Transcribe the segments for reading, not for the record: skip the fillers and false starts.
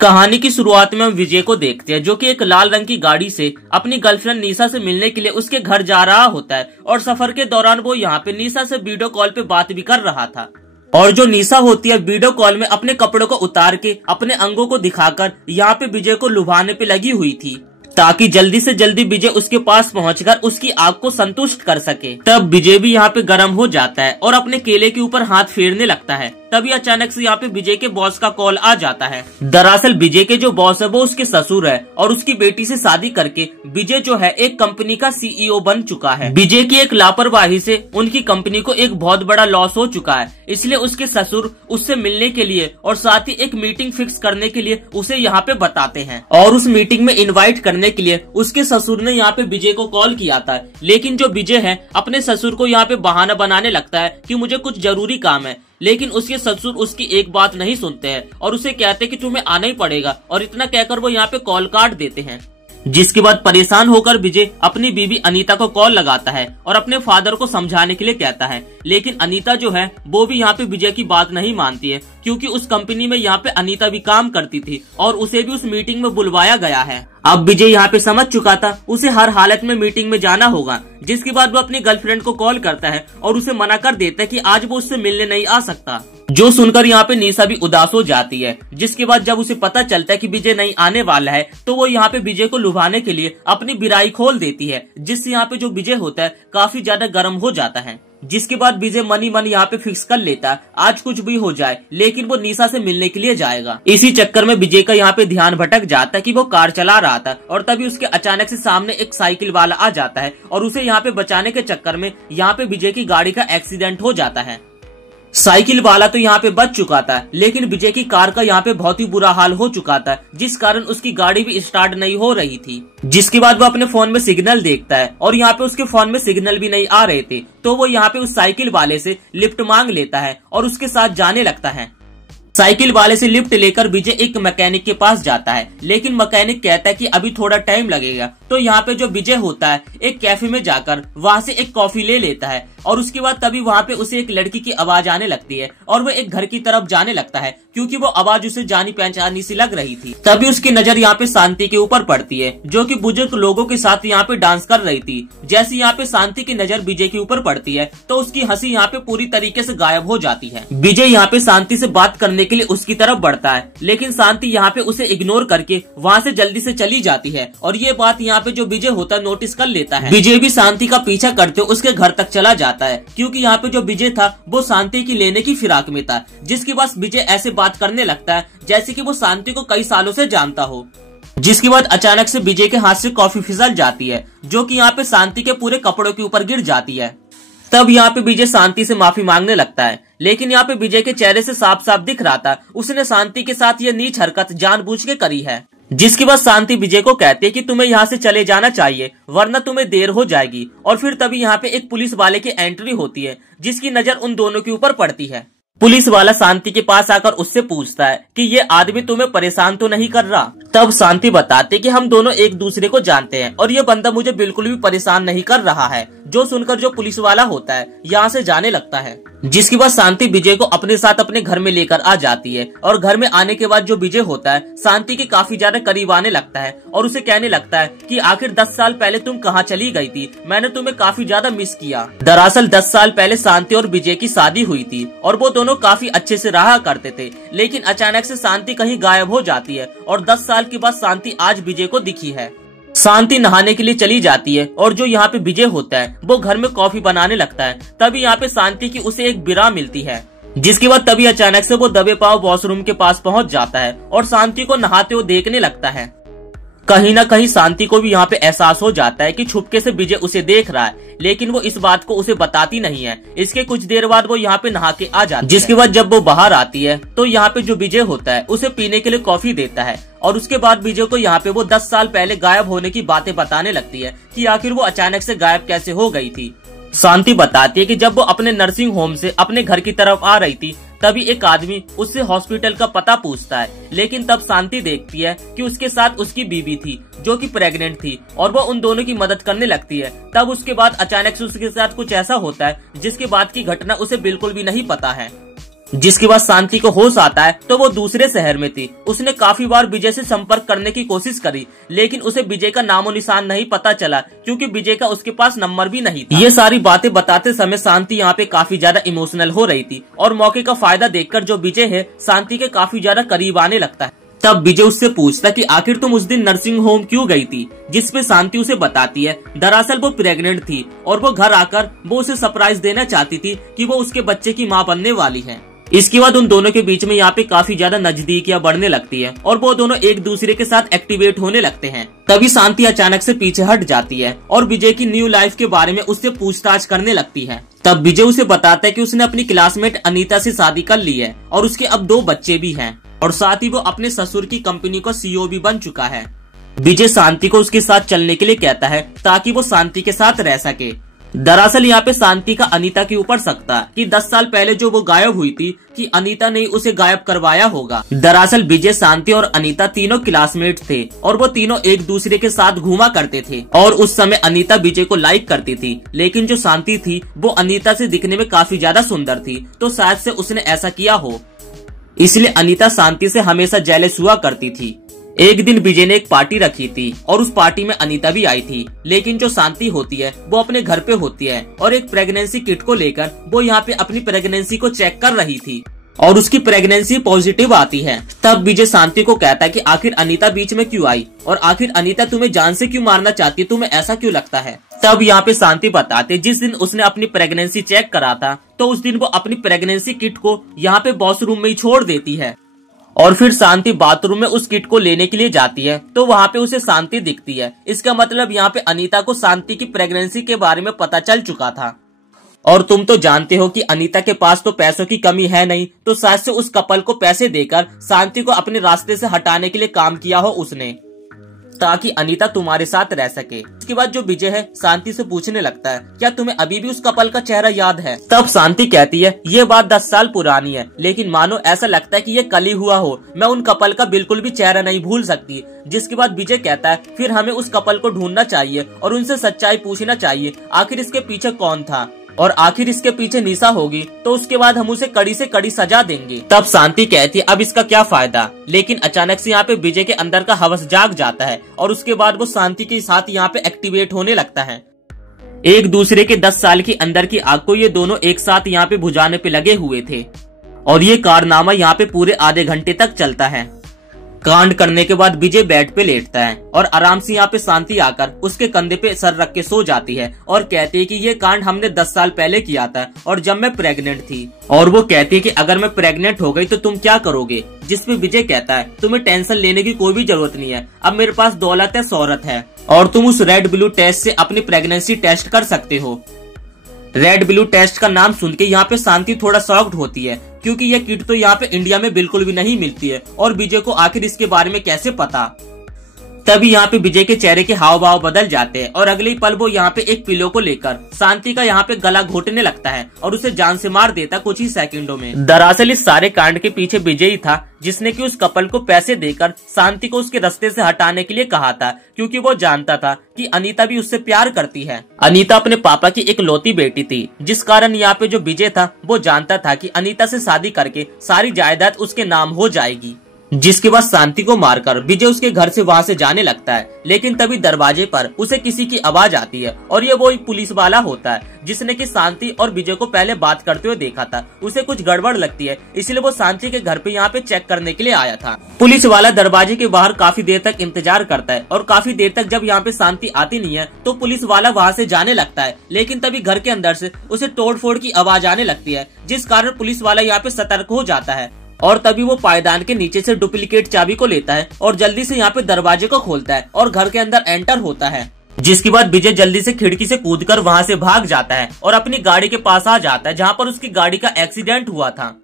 कहानी की शुरुआत में हम विजय को देखते हैं, जो कि एक लाल रंग की गाड़ी से अपनी गर्लफ्रेंड निशा से मिलने के लिए उसके घर जा रहा होता है। और सफर के दौरान वो यहाँ पे निशा से वीडियो कॉल पे बात भी कर रहा था। और जो निशा होती है वीडियो कॉल में अपने कपड़ों को उतार के अपने अंगों को दिखाकर यहाँ पे विजय को लुभाने पे लगी हुई थी, ताकि जल्दी से जल्दी विजय उसके पास पहुंचकर उसकी आग को संतुष्ट कर सके। तब विजय भी यहाँ पे गर्म हो जाता है और अपने केले के ऊपर हाथ फेरने लगता है। तभी अचानक से यहाँ पे विजय के बॉस का कॉल आ जाता है। दरअसल विजय के जो बॉस है वो उसके ससुर है और उसकी बेटी से शादी करके विजय जो है एक कंपनी का सीईओ बन चुका है। विजय की एक लापरवाही से उनकी कंपनी को एक बहुत बड़ा लॉस हो चुका है, इसलिए उसके ससुर उससे मिलने के लिए और साथ ही एक मीटिंग फिक्स करने के लिए उसे यहाँ पे बताते हैं। और उस मीटिंग में इन्वाइट करने के लिए उसके ससुर ने यहाँ पे विजय को कॉल किया था, लेकिन जो विजय है अपने ससुर को यहाँ पे बहाना बनाने लगता है कि मुझे कुछ जरूरी काम है। लेकिन उसके ससुर उसकी एक बात नहीं सुनते हैं और उसे कहते हैं कि तुम्हें आना ही पड़ेगा, और इतना कहकर वो यहाँ पे कॉल काट देते हैं। जिसके बाद परेशान होकर विजय अपनी बीवी अनीता को कॉल लगाता है और अपने फादर को समझाने के लिए कहता है। लेकिन अनीता जो है वो भी यहाँ पे विजय की बात नहीं मानती है, क्योंकि उस कंपनी में यहाँ पे अनीता भी काम करती थी और उसे भी उस मीटिंग में बुलवाया गया है। अब विजय यहाँ पे समझ चुका था उसे हर हालत में मीटिंग में जाना होगा। जिसके बाद वो अपनी गर्लफ्रेंड को कॉल करता है और उसे मना कर देता है कि आज वो उससे मिलने नहीं आ सकता। जो सुनकर यहाँ पे निशा भी उदास हो जाती है। जिसके बाद जब उसे पता चलता है कि विजय नहीं आने वाला है, तो वो यहाँ पे विजय को लुभाने के लिए अपनी बिराई खोल देती है, जिससे यहाँ पे जो विजय होता है काफी ज्यादा गर्म हो जाता है। जिसके बाद विजय मन ही मन यहाँ पे फिक्स कर लेता है आज कुछ भी हो जाए, लेकिन वो निशा से मिलने के लिए जाएगा। इसी चक्कर में विजय का यहाँ पे ध्यान भटक जाता है कि वो कार चला रहा था और तभी उसके अचानक से सामने एक साइकिल वाला आ जाता है और उसे यहाँ पे बचाने के चक्कर में यहाँ पे विजय की गाड़ी का एक्सीडेंट हो जाता है। साइकिल वाला तो यहाँ पे बच चुका था, लेकिन विजय की कार का यहाँ पे बहुत ही बुरा हाल हो चुका था, जिस कारण उसकी गाड़ी भी स्टार्ट नहीं हो रही थी। जिसके बाद वो अपने फोन में सिग्नल देखता है और यहाँ पे उसके फोन में सिग्नल भी नहीं आ रहे थे, तो वो यहाँ पे उस साइकिल वाले से लिफ्ट मांग लेता है और उसके साथ जाने लगता है। साइकिल वाले से लिफ्ट लेकर विजय एक मैकेनिक के पास जाता है, लेकिन मैकेनिक कहता है कि अभी थोड़ा टाइम लगेगा। तो यहाँ पे जो विजय होता है एक कैफे में जाकर वहाँ से एक कॉफी ले लेता है और उसके बाद तभी वहाँ पे उसे एक लड़की की आवाज आने लगती है और वो एक घर की तरफ जाने लगता है, क्योंकि वो आवाज उसे जानी पहचानी सी लग रही थी। तभी उसकी नजर यहाँ पे शांति के ऊपर पड़ती है, जो कि बुजुर्ग लोगों के साथ यहाँ पे डांस कर रही थी। जैसे यहाँ पे शांति की नजर विजय के ऊपर पड़ती है तो उसकी हंसी यहाँ पे पूरी तरीके से गायब हो जाती है। विजय यहाँ पे शांति से बात करने के लिए उसकी तरफ बढ़ता है, लेकिन शांति यहाँ पे उसे इग्नोर करके वहाँ से जल्दी से चली जाती है और ये बात यहाँ पे जो विजय होता है नोटिस कर लेता है। विजय भी शांति का पीछा करते उसके घर तक चला जाता है, क्योंकि यहाँ पे जो विजय था वो शांति की लेने की फिराक में था। जिसके बाद विजय ऐसे बात करने लगता है जैसे कि वो शांति को कई सालों से जानता हो। जिसके बाद अचानक से विजय के हाथ से कॉफी फिसल जाती है, जो कि यहाँ पे शांति के पूरे कपड़ों के ऊपर गिर जाती है। तब यहाँ पे विजय शांति से माफी मांगने लगता है, लेकिन यहाँ पे विजय के चेहरे से साफ साफ दिख रहा था उसने शांति के साथ ये नीच हरकत जानबूझ के करी है। जिसके बाद शांति विजय को कहती है कि तुम्हें यहाँ से चले जाना चाहिए, वरना तुम्हें देर हो जाएगी। और फिर तभी यहाँ पे एक पुलिस वाले की एंट्री होती है, जिसकी नजर उन दोनों के ऊपर पड़ती है। पुलिस वाला शांति के पास आकर उससे पूछता है कि ये आदमी तुम्हें परेशान तो नहीं कर रहा। तब शांति बताते कि हम दोनों एक दूसरे को जानते हैं और ये बंदा मुझे बिल्कुल भी परेशान नहीं कर रहा है। जो सुनकर जो पुलिस वाला होता है यहाँ से जाने लगता है। जिसके बाद शांति विजय को अपने साथ अपने घर में लेकर आ जाती है और घर में आने के बाद जो विजय होता है शांति के काफी ज्यादा करीब आने लगता है और उसे कहने लगता है कि आखिर 10 साल पहले तुम कहाँ चली गई थी, मैंने तुम्हें काफी ज्यादा मिस किया। दरअसल 10 साल पहले शांति और विजय की शादी हुई थी और वो दोनों काफी अच्छे से रहा करते थे, लेकिन अचानक से शांति कहीं गायब हो जाती है और 10 साल के बाद शांति आज विजय को दिखी है। शांति नहाने के लिए चली जाती है और जो यहाँ पे विजय होता है वो घर में कॉफी बनाने लगता है। तभी यहाँ पे शांति की उसे एक बिरा मिलती है। जिसके बाद तभी अचानक से वो दबे पांव वॉशरूम के पास पहुंच जाता है और शांति को नहाते हुए देखने लगता है। कहीं ना कहीं शांति को भी यहाँ पे एहसास हो जाता है कि छुपके से विजय उसे देख रहा है, लेकिन वो इस बात को उसे बताती नहीं है। इसके कुछ देर बाद वो यहाँ पे नहा के आ जाती है। जिसके बाद जब वो बाहर आती है तो यहाँ पे जो विजय होता है उसे पीने के लिए कॉफी देता है और उसके बाद विजय को यहाँ पे वो 10 साल पहले गायब होने की बातें बताने लगती है कि आखिर वो अचानक से गायब कैसे हो गई थी। शांति बताती है कि जब वो अपने नर्सिंग होम से अपने घर की तरफ आ रही थी तभी एक आदमी उससे हॉस्पिटल का पता पूछता है, लेकिन तब शांति देखती है कि उसके साथ उसकी बीवी थी जो कि प्रेग्नेंट थी और वो उन दोनों की मदद करने लगती है। तब उसके बाद अचानक से उसके साथ कुछ ऐसा होता है जिसके बाद की घटना उसे बिल्कुल भी नहीं पता है। जिसके बाद शांति को होश आता है तो वो दूसरे शहर में थी। उसने काफी बार विजय से संपर्क करने की कोशिश करी, लेकिन उसे विजय का नामो निशान नहीं पता चला, क्योंकि विजय का उसके पास नंबर भी नहीं था। ये सारी बातें बताते समय शांति यहाँ पे काफी ज्यादा इमोशनल हो रही थी और मौके का फायदा देखकर जो विजय है शांति के काफी ज्यादा करीब आने लगता है। तब विजय उससे पूछता कि आखिर तुम उस दिन नर्सिंग होम क्यों गई थी, जिसपे शांति उसे बताती है दरअसल वो प्रेग्नेंट थी और वो घर आकर वो उसे सरप्राइज देना चाहती थी कि वो उसके बच्चे की माँ बनने वाली है। इसके बाद उन दोनों के बीच में यहाँ पे काफी ज्यादा नजदीकियां बढ़ने लगती है और वो दोनों एक दूसरे के साथ एक्टिवेट होने लगते हैं। तभी शांति अचानक से पीछे हट जाती है और विजय की न्यू लाइफ के बारे में उससे पूछताछ करने लगती है। तब विजय उसे बताता है कि उसने अपनी क्लासमेट अनीता से शादी कर ली है और उसके अब 2 बच्चे भी हैं और साथ ही वो अपने ससुर की कंपनी का CEO भी बन चुका है। विजय शांति को उसके साथ चलने के लिए कहता है ताकि वो शांति के साथ रह सके। दरअसल यहाँ पे शांति का अनीता के ऊपर शक था कि 10 साल पहले जो वो गायब हुई थी कि अनीता ने उसे गायब करवाया होगा। दरअसल विजय, शांति और अनीता तीनों क्लासमेट थे और वो तीनों एक दूसरे के साथ घूमा करते थे और उस समय अनीता विजय को लाइक करती थी, लेकिन जो शांति थी वो अनीता से दिखने में काफी ज्यादा सुंदर थी, तो शायद से उसने ऐसा किया हो, इसलिए अनीता शांति से हमेशा जेलस हुआ करती थी। एक दिन विजय ने एक पार्टी रखी थी और उस पार्टी में अनीता भी आई थी, लेकिन जो शांति होती है वो अपने घर पे होती है और एक प्रेगनेंसी किट को लेकर वो यहाँ पे अपनी प्रेगनेंसी को चेक कर रही थी और उसकी प्रेगनेंसी पॉजिटिव आती है। तब विजय शांति को कहता है कि आखिर अनीता बीच में क्यों आई और आखिर अनीता तुम्हें जान से क्यों मारना चाहती है, तुम्हें ऐसा क्यों लगता है। तब यहाँ पे शांति बताते जिस दिन उसने अपनी प्रेगनेंसी चेक करा था तो उस दिन वो अपनी प्रेगनेंसी किट को यहाँ पे वॉशरूम में ही छोड़ देती है और फिर शांति बाथरूम में उस किट को लेने के लिए जाती है तो वहाँ पे उसे शांति दिखती है। इसका मतलब यहाँ पे अनीता को शांति की प्रेगनेंसी के बारे में पता चल चुका था। और तुम तो जानते हो कि अनीता के पास तो पैसों की कमी है नहीं, तो शायद से उस कपल को पैसे देकर शांति को अपने रास्ते से हटाने के लिए काम किया हो उसने, ताकि अनीता तुम्हारे साथ रह सके। इसके बाद जो विजय है शांति से पूछने लगता है क्या तुम्हें अभी भी उस कपल का चेहरा याद है। तब शांति कहती है ये बात 10 साल पुरानी है, लेकिन मानो ऐसा लगता है कि ये कल ही हुआ हो, मैं उन कपल का बिल्कुल भी चेहरा नहीं भूल सकती। जिसके बाद विजय कहता है फिर हमें उस कपल को ढूंढना चाहिए और उनसे सच्चाई पूछना चाहिए, आखिर इसके पीछे कौन था और आखिर इसके पीछे निशा होगी तो उसके बाद हम उसे कड़ी से कड़ी सजा देंगे। तब शांति कहती है अब इसका क्या फायदा, लेकिन अचानक से यहाँ पे विजय के अंदर का हवस जाग जाता है और उसके बाद वो शांति के साथ यहाँ पे एक्टिवेट होने लगता है। एक दूसरे के 10 साल की अंदर की आग को ये दोनों एक साथ यहाँ पे बुझाने पे लगे हुए थे और ये कारनामा यहाँ पे पूरे आधे घंटे तक चलता है। कांड करने के बाद विजय बेड पे लेटता है और आराम से यहाँ पे शांति आकर उसके कंधे पे सर रख के सो जाती है और कहती है कि ये कांड हमने 10 साल पहले किया था और जब मैं प्रेग्नेंट थी। और वो कहती है कि अगर मैं प्रेग्नेंट हो गई तो तुम क्या करोगे। जिसपे विजय कहता है तुम्हें टेंशन लेने की कोई भी जरूरत नहीं है, अब मेरे पास दौलत है, शोहरत है और तुम उस रेड ब्लू टेस्ट से अपनी प्रेगनेंसी टेस्ट कर सकते हो। रेड ब्लू टेस्ट का नाम सुन के यहाँ पे शांति थोड़ा शॉक्ड होती है, क्योंकि ये किट तो यहाँ पे इंडिया में बिल्कुल भी नहीं मिलती है और विजय को आखिर इसके बारे में कैसे पता। तभी यहाँ पे विजय के चेहरे के हाव भाव बदल जाते हैं और अगले पल वो यहाँ पे एक पिलो को लेकर शांति का यहाँ पे गला घोटने लगता है और उसे जान से मार देता कुछ ही सेकंडों में। दरअसल इस सारे कांड के पीछे विजय ही था, जिसने कि उस कपल को पैसे देकर शांति को उसके रास्ते से हटाने के लिए कहा था, क्योंकि वो जानता था कि अनीता भी उससे प्यार करती है। अनीता अपने पापा की इकलौती बेटी थी, जिस कारण यहाँ पे जो विजय था वो जानता था कि अनीता से शादी करके सारी जायदाद उसके नाम हो जाएगी। जिसके बाद शांति को मारकर विजय उसके घर से वहाँ से जाने लगता है, लेकिन तभी दरवाजे पर उसे किसी की आवाज आती है और ये वो पुलिस वाला होता है जिसने कि शांति और विजय को पहले बात करते हुए देखा था। उसे कुछ गड़बड़ लगती है, इसलिए वो शांति के घर पे यहाँ पे चेक करने के लिए आया था। पुलिस वाला दरवाजे के बाहर काफी देर तक इंतजार करता है और काफी देर तक जब यहाँ पे शांति आती नहीं है तो पुलिस वाला वहाँ से जाने लगता है, लेकिन तभी घर के अंदर से उसे तोड़फोड़ की आवाज आने लगती है, जिस कारण पुलिस वाला यहाँ पे सतर्क हो जाता है और तभी वो पायदान के नीचे से डुप्लीकेट चाबी को लेता है और जल्दी से यहाँ पे दरवाजे को खोलता है और घर के अंदर एंटर होता है। जिसके बाद विजय जल्दी से खिड़की से कूदकर वहाँ से भाग जाता है और अपनी गाड़ी के पास आ जाता है जहाँ पर उसकी गाड़ी का एक्सीडेंट हुआ था।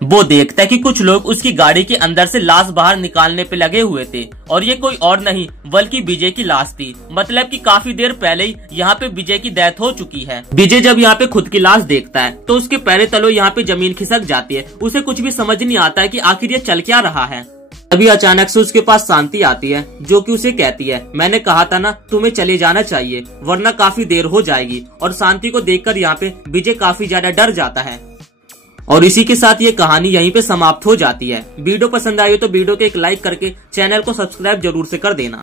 वो देखता है कि कुछ लोग उसकी गाड़ी के अंदर से लाश बाहर निकालने पे लगे हुए थे और ये कोई और नहीं बल्कि विजय की लाश थी। मतलब कि काफी देर पहले ही यहाँ पे विजय की डेथ हो चुकी है। विजय जब यहाँ पे खुद की लाश देखता है तो उसके पैरों तलों यहाँ पे जमीन खिसक जाती है। उसे कुछ भी समझ नहीं आता है कि आखिर ये चल क्या रहा है। तभी अचानक से उसके पास शांति आती है जो कि उसे कहती है मैंने कहा था ना तुम्हें चले जाना चाहिए वरना काफी देर हो जाएगी। और शांति को देखकर यहाँ पे विजय काफी ज्यादा डर जाता है। और इसी के साथ ये कहानी यहीं पे समाप्त हो जाती है। वीडियो पसंद आई हो तो वीडियो को एक लाइक करके चैनल को सब्सक्राइब जरूर से कर देना।